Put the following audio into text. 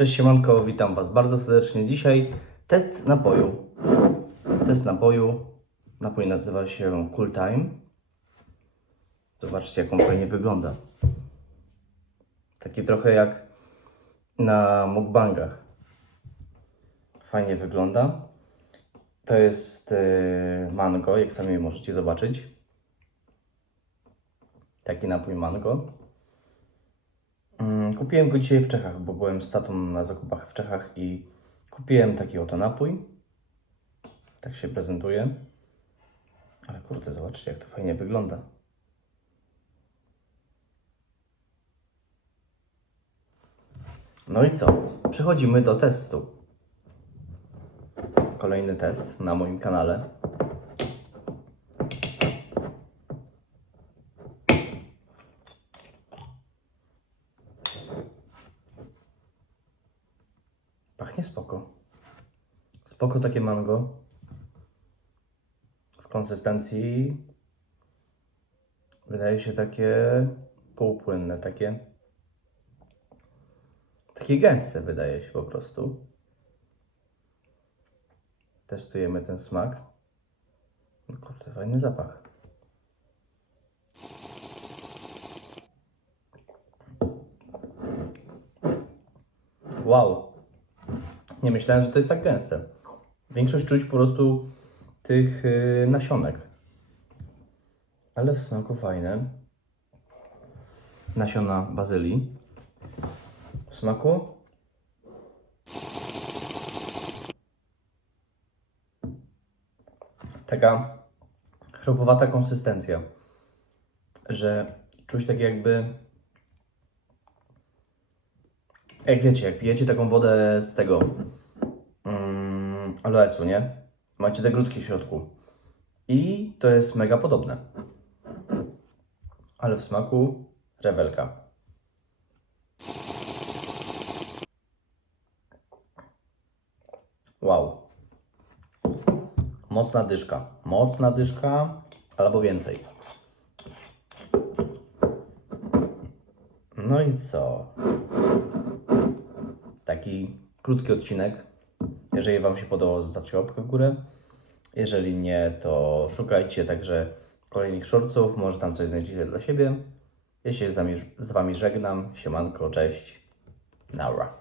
Cześć siemanko, witam Was bardzo serdecznie. Dzisiaj test napoju. Test napoju. Napój nazywa się Cool Time. Zobaczcie jak on fajnie wygląda. Taki trochę jak na mukbangach. Fajnie wygląda. To jest yy, mango, jak sami możecie zobaczyć. Taki napój mango. Kupiłem go dzisiaj w Czechach, bo byłem z tatą na zakupach w Czechach i kupiłem taki oto napój. Tak się prezentuje. Ale kurde, zobaczcie jak to fajnie wygląda. No i co? Przechodzimy do testu. Kolejny test na moim kanale. Pachnie spoko. Spoko takie mango. W konsystencji wydaje się takie półpłynne, takie takie gęste wydaje się po prostu. Testujemy ten smak. No Kurde, fajny zapach. Wow. Nie myślałem, że to jest tak gęste. Większość czuć po prostu tych yy, nasionek. Ale w smaku fajne. Nasiona bazylii. W smaku taka chropowata konsystencja, że czuć tak jakby jak wiecie, jak pijecie taką wodę z tego mm, aloesu, nie? Macie te grudki w środku. I to jest mega podobne. Ale w smaku rewelka. Wow. Mocna dyszka. Mocna dyszka albo więcej. No i co? Taki krótki odcinek. Jeżeli Wam się podobał, zostawcie łapkę w górę. Jeżeli nie, to szukajcie także kolejnych shortców. Może tam coś znajdziecie dla siebie. Ja się z Wami, żegnam. Siemanko, cześć. Naura.